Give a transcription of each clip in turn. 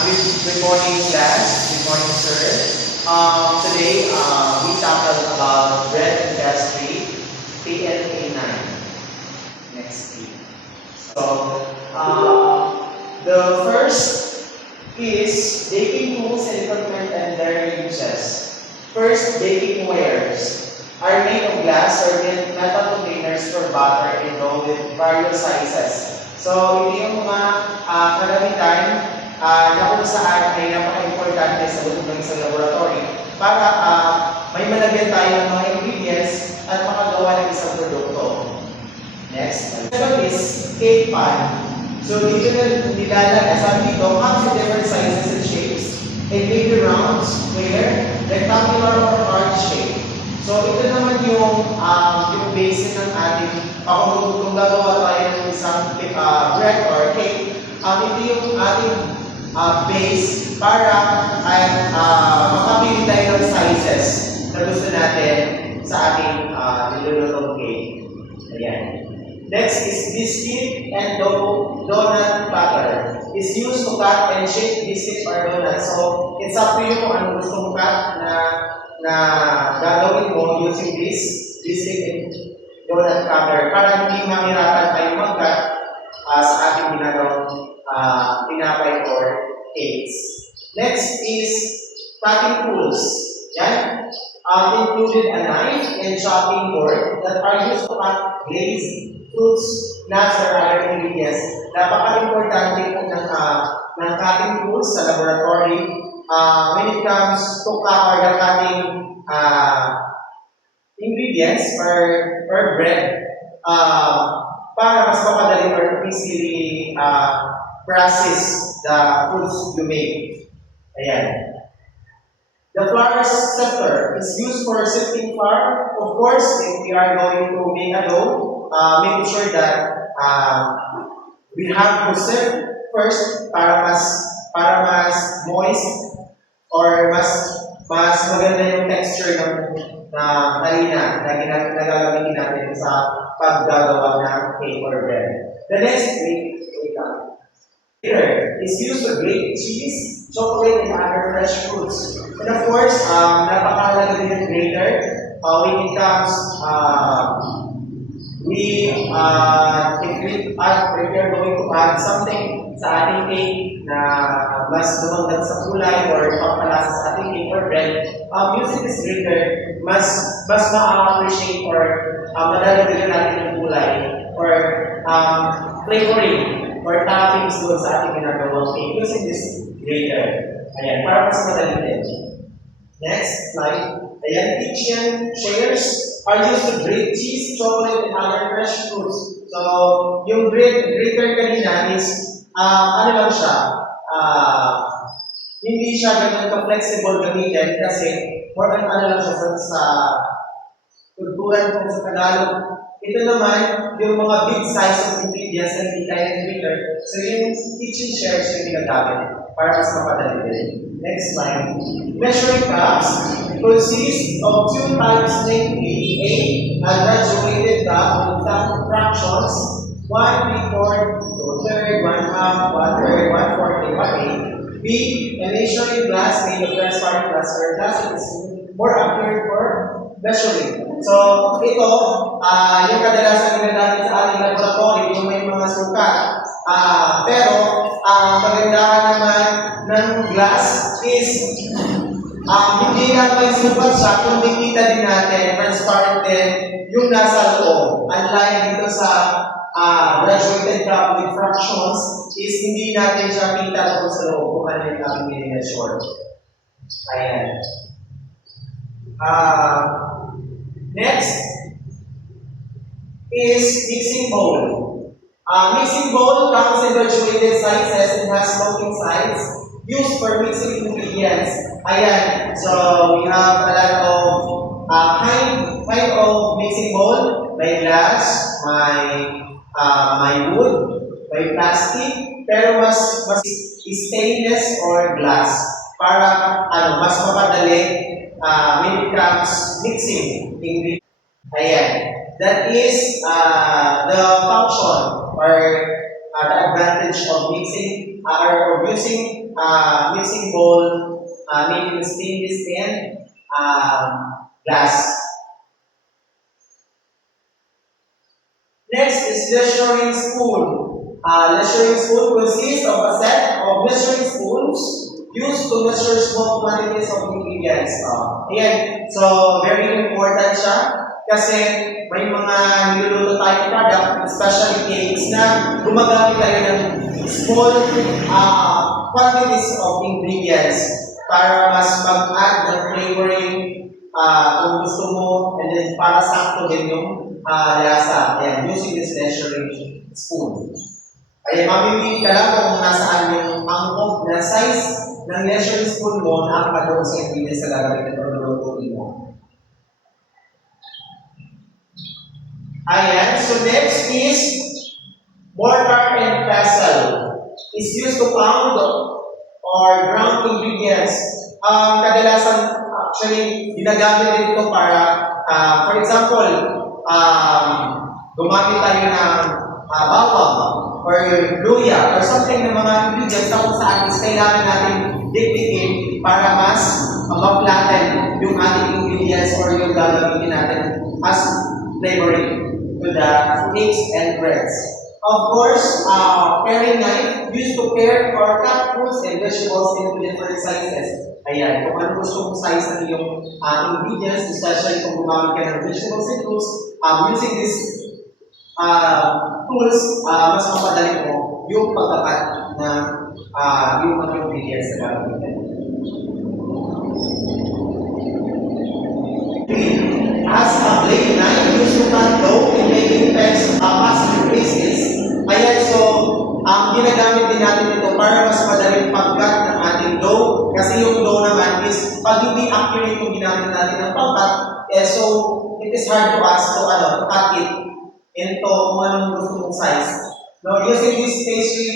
Good morning, class. Good morning, sir. Today, we tackled about bread and chemistry, PNA 9. Next week. So, the first is baking tools and equipment and their uses. First, baking wares are made of glass or metal containers for butter and dough with various sizes. So, ito yung mga kalamitan na kung saan ay napaka-importante sa loob ng isang laboratory para may malagyan tayo ng mga ingredients at makagawa ng isang produkto. Next, second is cake pan. So dito na nilalagay, sabi dito, comes in different sizes and shapes. It may be round, square, rectangular, or heart shape. So ito naman yung basis ng ating kung gagawa tayo ng isang bread or cake. Ito yung ating base para makapili tayo ng sizes na gusto natin sa ating nilulutong cake. Ayan. Next is biscuit and donut batter. It's used to cut and shape biscuits or donuts. So, it's up to you kung anong gusto mong cut na gagawin mo using this biscuit and donut cutter para hindi mahirapan tayo mag-cut sa ating ginagawang tinapay or cakes. Next is cutting tools. Yan. Included a knife and chopping board that are used to cut glazed fruits, nuts, or other ingredients. Napaka-importante po ng cutting tools sa laboratory when it comes to the cutting ingredients or bread para mas mapadali or easily process the foods you make. Ayan. The flour sifter is used for sifting flour. Of course, if we are going to make a dough, make sure that we have to sift first para mas moist or mas maganda yung texture ng harina na gagamitin natin sa paggagawa ng cake or bread. The next grater is used to grate cheese, chocolate, and other fresh fruits. And of course, napakahalaga din ng grater when it comes if we are going to add something sa ating cake na mas lumagdag sa kulay or pampalasa sa ating cake or bread, using this grater, mas ma-appreciate or madadagdagan natin yung kulay or flavoring or toppings doon sa ating ginagawang cake using this grater. Ayan, para mas madali din. Next slide. Ayan, kitchen chairs are used to grate cheese, chocolate, and other fresh fruits. So, yung grater kanina is, lang siya, hindi siya ganun ka-flexible gamitin kasi more on lang siya sa kulturan kung sa Tagalog. Ito naman, yung mga big size of ingredients na hindi kaya ng grater. So, yung kitchen chairs yung ginagamit para mas mapadali din. Next slide. Measuring cups consist of two types, namely A graduated cup with fractions, 1/3, 2/3, 1/2, 1/3, 1/4, and 1/8. B, a measuring glass made of transparent glass or glass is more accurate for measuring. So, ito, yung kadalasan ginagamit sa ating laboratory, yung may mga sukat. Pero, kagandahan naman ng glass is hindi lang may sukat siya, kung makikita din natin, transparent din yung nasa loob. Unlike dito sa graduated cup with fractions, is hindi natin siya kita kung sa loob kung ano yung natin mini-measure. Ayan. Next is mixing bowl. Mixing bowl comes in graduated sizes and has floating sides used for mixing ingredients. Ayan, so we have a lot of kind of mixing bowl. May glass, may wood, may plastic, pero mas stainless or glass para mas mapadali when it comes mixing ingredients. Ayan, that is the function or the advantage of mixing or using mixing bowl made in stainless and glass. Next is measuring spoon. Measuring spoon consists of a set of measuring spoons used to measure small quantities of ingredients. Ayan. So, very important siya kasi may mga niluluto tayong product, especially cakes, na gumagamit tayo ng small quantities of ingredients para mas mag-add ng flavoring kung gusto mo, and then para sakto din yung lasa. Ayan, using this measuring spoon. Ay, mamimili ka lang kung nasaan yung angkop na size ng measuring spoon mo na nakakagawa sa ingredients na gagawin ng lulutuin mo. Ayan, so next is mortar and pestle. It's used to pound or ground ingredients. Kadalasan, actually, ginagamit din ito para, for example, gumamit tayo ng bawang or luya or something ng mga ingredients na kung saan is kailangan natin dikdikin para mas ma-flatten yung ating ingredients or yung gagamitin natin as flavoring to the cakes and breads. Of course, paring knife used to pare or cut fruits and vegetables into different sizes. Ayan, kung ano gusto mong size ng iyong ingredients, especially kung gumamit ka ng vegetables and fruits, using these tools, mas mapadali mo yung pagkakat ng yung mga ingredients na gagamitin. As a blade knife used to cut dough in making pastry pasties. Ayan, so, ginagamit din natin ito para mas madaling pagkat ng ating dough. Kasi yung dough naman is, pag hindi accurate yung ginamit natin ng pagkat, so, it is hard to us to cut it into kung anong gusto mong size. Now, using this pastry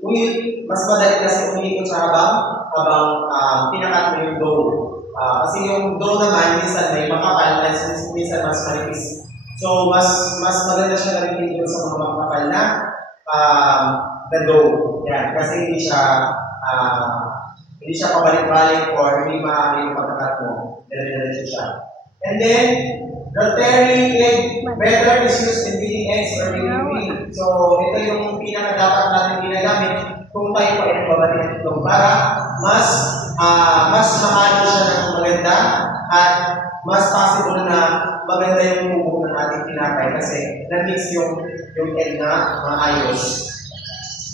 wheel, mas madali kasi umiikot sa habang pinakat mo yung dough. Kasi yung dough naman, minsan may makapal, minsan mas manipis. So, mas maganda siya gamitin doon sa mga makapal na dough. Yan, kasi hindi siya pabalik-balik or hindi maaari yung pagkakat mo. Dire-diretso siya. And then, rotary egg better is used in beating eggs or baking meat. So, ito yung pinaka-dapat natin ginagamit kung tayo po ay nagbabati ng itlog para mas mahalo siya ng maganda at mas possible na maganda yung bubog ng ating tinapay kasi na-mix yung egg na maayos.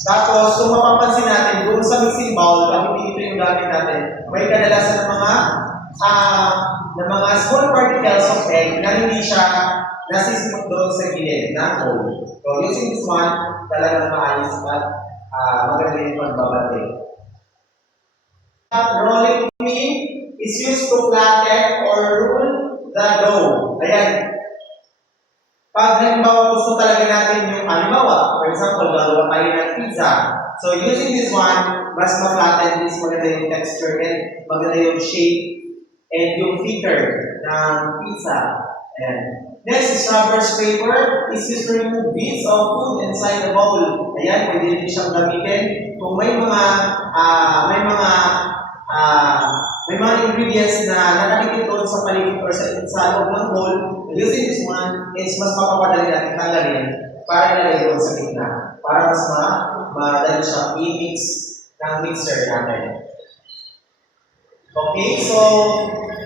Tapos, kung mapapansin natin, doon sa mixing bowl, kapag ito yung gamit natin, may kadalasan ng mga small particles of egg na hindi siya nasisimot doon sa gilid ng bowl. So, using this one, talagang maayos at maganda yung pagbabati. Rolling pin is used to flatten or roll the dough. Ayan. Pag halimbawa gusto talaga natin yung halimbawa, for example, gagawa tayo ng pizza. So, using this one, mas ma-flatten this, maganda yung texture and maganda yung shape and yung thicker ng pizza. Ayan. Next is rubber scraper. Is used to remove bits of food inside the bowl. Ayan, pwede din siyang gamitin. Kung may mga ingredients na nakadikit doon sa paligid or sa loob ng bowl, using this one is mas mapapadali natin tanggalin para ilagay doon sa gitna. Para mas madali siya i-mix ng mixer natin. Okay, so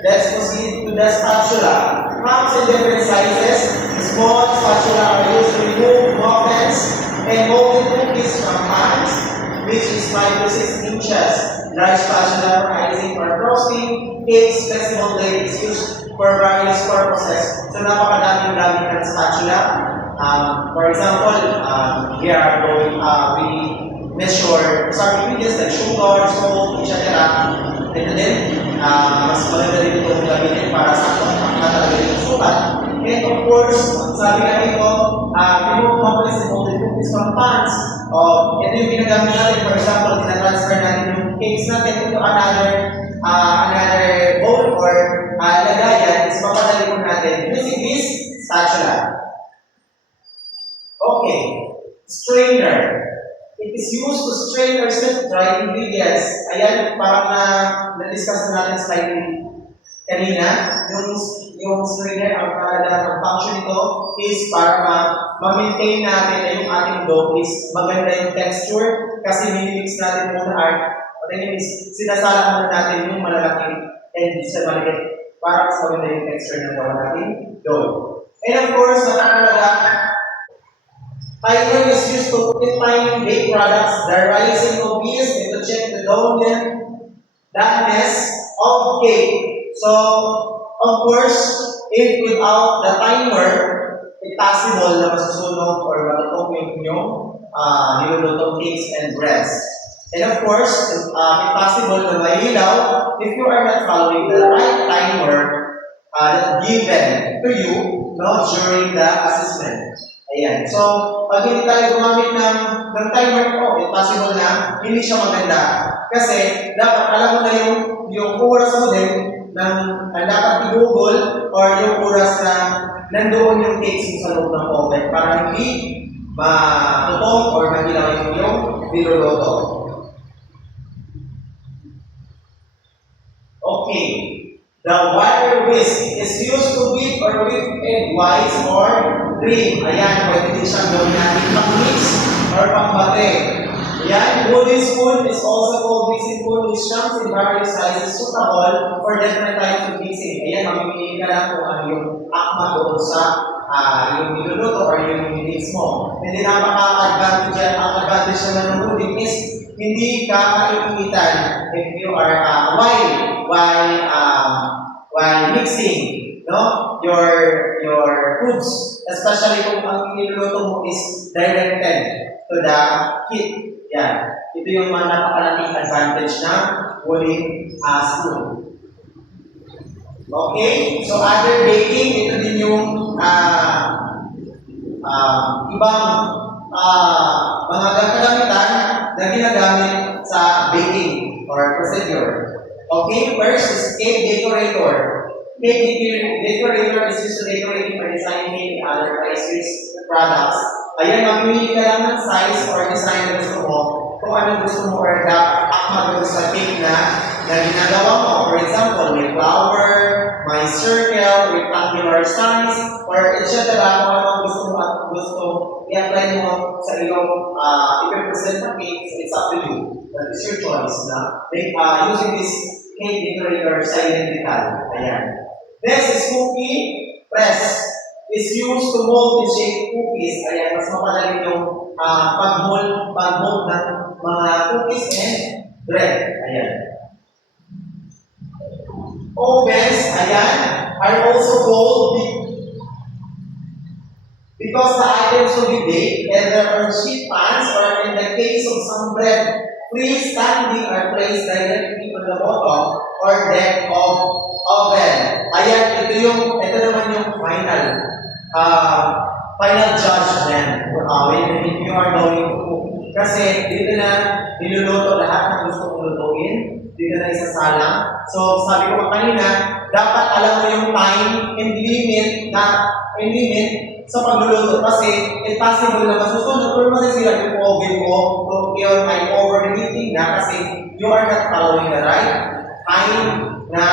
let's proceed to the spatula. Comes in different sizes. Small spatula are used to remove muffins and molded cookies from pans, which is 5 to 6 inches. Large spatula for icing or frosting. Cakes, flexible blade is used for various purposes. So napakadaming gamit ng spatula. For example, here are going, we measure some ingredients like sugar, salt, etc. And then, mas maganda rin ito gamitin para sa talaga yung sukat. And of course, sabi nga dito, remove muffins and molded cookies from pans. Ito yung ginagamit natin. For example, tinatransfer natin yung cakes natin into another bowl or lagayan. Is mapadali po natin using this spatula. Okay, strainer. It is used to strain or set dry ingredients. Ayan, parang na-discuss na natin slightly kanina. Yung strainer, ang function nito is para ma-maintain natin na yung ating dough is maganda yung texture kasi minimix natin muna sinasala muna natin yung malalaking and sa maliit para mas maganda yung texture ng nating dough. And of course, nakakalaga, timer is used to define baked products, the rising of yeast, and to check the doneness of cake. So, of course, if without the timer, it's possible na masusunog or matutok yung nilulutong cakes and breads. And of course, it's possible na mailaw if you are not following the right timer that given to you during the assessment. Ayan. So, pag hindi tayo gumamit ng timer po, it's possible na hindi siya maganda. Kasi, dapat alam mo na yung oras mo din ng dapat i-google or yung oras na nandoon yung cakes mo sa loob ng oven para hindi matutong or magilaw yung niluluto. Okay. The wire whisk is used to beat or whip egg whites or cream. Ayan, pwede din siyang gawin natin pang-mix or pang-bate. Ayan, wooden spoon is also called mixing spoon with shanks in various sizes suitable for different types of mixing. Ayan, mamimili ka lang kung ano yung akma doon sa yung niluluto or yung mix mo. Hindi napaka-advantage ang advantage naman ng wooden is hindi ka mainitan if you are while mixing your foods, especially kung ang niluluto mo is directed to the heat. Yan. Ito yung mga napakalaking advantage ng wooden spoon. Okay? So other baking, ito din yung ibang mga kagamitan na ginagamit sa baking or procedure. Okay, first is cake decorator. Cake decorator is used to decorating or designing other pastries products. Ayan, mamimili ka lang ng size or design na gusto mo kung anong gusto mo or akma doon sa cake na ginagawa mo. For example, may flower, may circle, rectangular size, or etc. Kung anong gusto mo at gusto i-apply mo sa iyong i-present na cake, so it's up to you. That is your choice na using this cake decorator cylindrical. Ayan. Next is cookie press. Is used to mold and shape cookies. Ayan, mas mapadali yung pag-mold ng mga cookies and bread. Ayan. Ovens, ayan, are also called because the items will be baked and there are sheet pans or in the case of some bread, freestanding are placed directly on the bottom or deck of oven. Ayan, ito naman yung final judgment when you are going to cook. Kasi dito na niluluto lahat ng gusto mong lutuin, dito na isasalang. So sabi ko kanina, dapat alam mo yung time and limit sa pagluluto kasi impossible na masusunod pero masisira yung oven mo kung yun ay overheating na kasi you are not following the right time na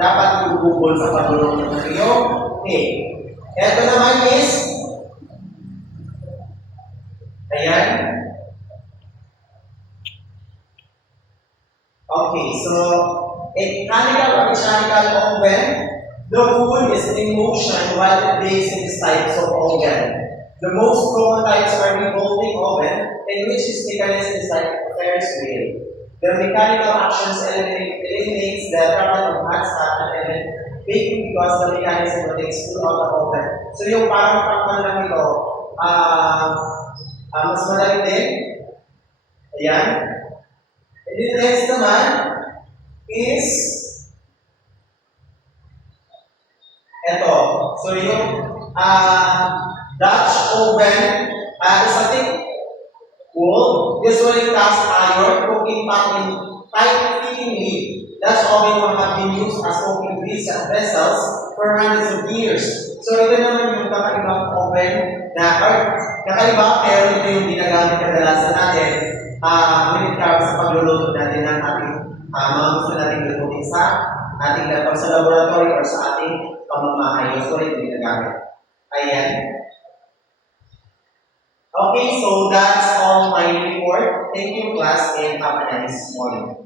dapat i-google sa pagluluto ng iyong cake. Ito naman is, ayan. Okay, so, a mechanical or mechanical oven, the food is in motion while it bakes in these types of oven. The most common types are revolving oven, in which this mechanism is like a Ferris wheel. The mechanical actions eliminates the problem of hot start and baking because the mechanism takes food out of oven. So yung parang pangkal lang ito, mas madali din. Ayan. And the next naman is ito. So yung Dutch oven is something wood, usually cast iron, cooking pan in tight-fitting lid. Dutch oven have been used as cooking grids and vessels for hundreds of years. So ito naman yung kakaibang oven na Kakaiba, pero ito yung ginagamit kadalasan natin when it comes sa pagluluto natin ng ating mga gusto nating lutuin sa ating sa laboratory or sa ating pamamahay. So, ito yung ginagamit. Ayan. Okay, so that's all my report. Thank you, class, and have a nice morning.